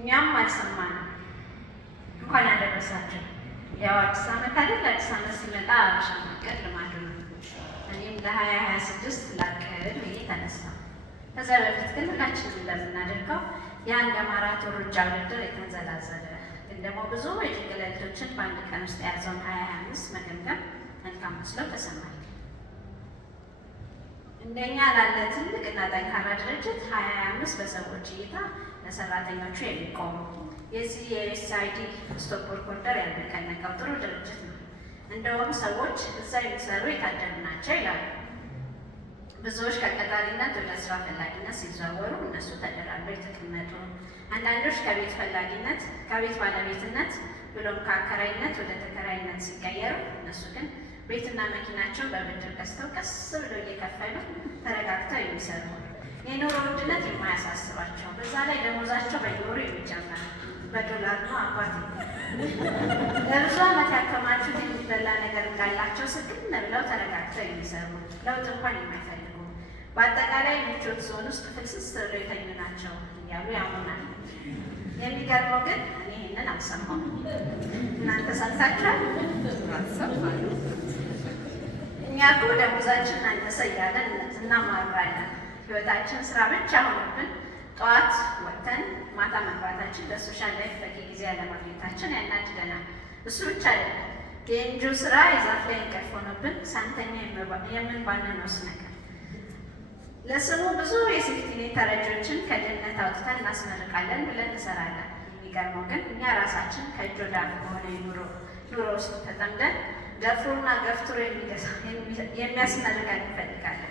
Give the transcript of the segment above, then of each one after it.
እኛም አልሰማንም። እንኳን አደረሳችሁ። ያው አዲስ ዓመት አይደል? አዲስ ዓመት ሲመጣ አበሻ ማቀድ ልማዱ ነው። እኔም ለ2026 ላቅድ ብዬ ተነሳሁ። ከዛ በፊት ግን ሁላችንም እንደምናደርገው የአንድ ማራቶን ሩጫ ውድድር የተንዘላዘለ ግን ደግሞ ብዙ የጭንቅላቶችን በአንድ ቀን ውስጥ የያዘውን 2025 መገምገም መልካም መስሎ ተሰማኝ። እንደኛ ላለ ትልቅና ጠንካራ ድርጅት 2025 በሰዎች እይታ ለሰራተኞቹ የሚቆሙ የዚህ የዩኤስአይዲ ስቶፕ ወርክ ኦርደር ያልነቀነቀው ጥሩ ድርጅት ነው። እንደውም ሰዎች እዛ የሚሰሩ የታደሉ ናቸው ይላሉ። ብዙዎች ከቀጣሪነት ወደ ስራ ፈላጊነት ሲዘወሩ እነሱ ተደራርበው የተቀመጡ፣ አንዳንዶች ከቤት ፈላጊነት ከቤት ባለቤትነት ብሎም ከአከራይነት ወደ ተከራይነት ሲቀየሩ እነሱ ግን ቤትና መኪናቸው በብድር ገዝተው ቀስ ብለው እየከፈሉ ተረጋግተው የሚሰሩ፣ የኑሮ ውድነት የማያሳስባቸው፣ በዛ ላይ ደሞዛቸው በየወሩ የሚጨመር በዶላር ነው አባቴ። ለብዙ ዓመት ያከማቹት የሚበላ ነገር እንዳላቸው ስክን ብለው ተረጋግተው የሚሰሩ፣ ለውጥ እንኳን የማይፈልጉ፣ በአጠቃላይ ምቾት ዞን ውስጥ ፍልስስ ብለው የተኙ ናቸው እያሉ ያምናል። የሚገርመው ግን እኔ ይህንን አልሰማሁም። እናንተ ሰምታችኋል? እኛ እኮ ደሞዛችን አነሰ እያለን እናማራለን። ህይወታችን ስራ ብቻ ሆኖብን ጠዋት ወጥተን ማታ መግባታችን ለሶሻል ላይፍ በቂ ጊዜ ያለማግኘታችን ያናድደናል። እሱ ብቻ አይደለም፣ የእንጆ ስራ የዛፍ ላይ እንቅልፍ ሆኖብን ሳንተኛ የምንባንነውስ ነገር። ለስሙ ብዙ የሴፍቲኔት ተረጂዎችን ከድህነት አውጥተን እናስመርቃለን ብለን እንሰራለን። የሚገርመው ግን እኛ ራሳችን ከእጅ ወደ አፍ በሆነ ኑሮ ውስጥ ተጠምደን ገፍሮና ገፍትሮ የሚያስመርቀን እንፈልጋለን።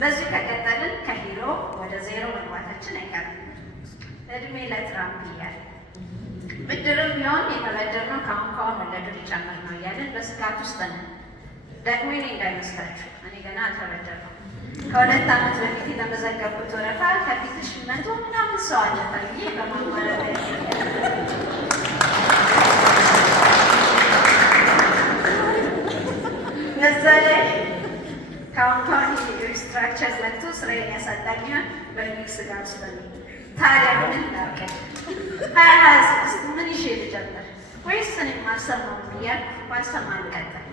በዚሁ ከቀጠልን ከሂሮ ወደ ዜሮ መግባታችን አይቀርም። እድሜ ለትራምፕ እያለ ብድርም ቢሆን የተበደርነው ከአሁን ወለዱ ሊጨምር ነው እያለን በስጋት ውስጥ ነን። ደግሞ እኔ እንዳይመስላችሁ እኔ ገና አልተበደርኩም። ከ2 ዓመት በፊት የተመዘገቡት ወረፋ ከፊትሽ 100 ምናምን ሰው አለ ተብዬ በማማረር በዛ ላይ ካሁን ስትራክቸር መጥቶ ስራዬን ያሳጣኛል በሚል ስጋት ውስጥ ነው። ታዲያ ምን ላድርግ? 2026 ምን ይዤ ልጀምር? ወይስ እኔም አልሰማሁም እያልኩ ባልሰማ ልቀጥል?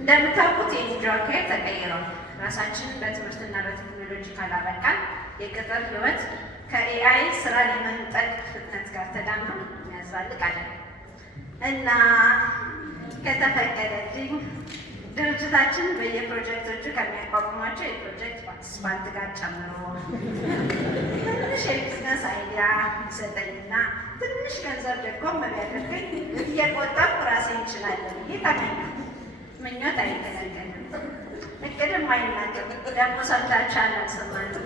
እንደምታውቁት የኒጆ አካሄድ ተቀይሯል። ራሳችንን በትምህርትና በቴክኖሎጂ ካላበቃን የቅጥር ህይወት ከኤአይ ስራ የመንጠቅ ፍጥነት ጋር ተዳምሮ የሚያዛልቅ አለ እና ከተፈቀደልኝ ድርጅታችን በየፕሮጀክቶቹ ከሚያቋቁሟቸው የፕሮጀክት ፓርቲስፓንት ጋር ጨምሮ ትንሽ የቢዝነስ አይዲያ ይሰጠኝና ትንሽ ገንዘብ ደጎም ቢያደርገኝ እየቆጠብኩ ራሴ እንችላለን ብዬ ተመኘሁ። ምኞት አይከለከልም፣ እቅድም አይናቅም። ደግሞ ሰምታችኋል፣ አልሰማንም።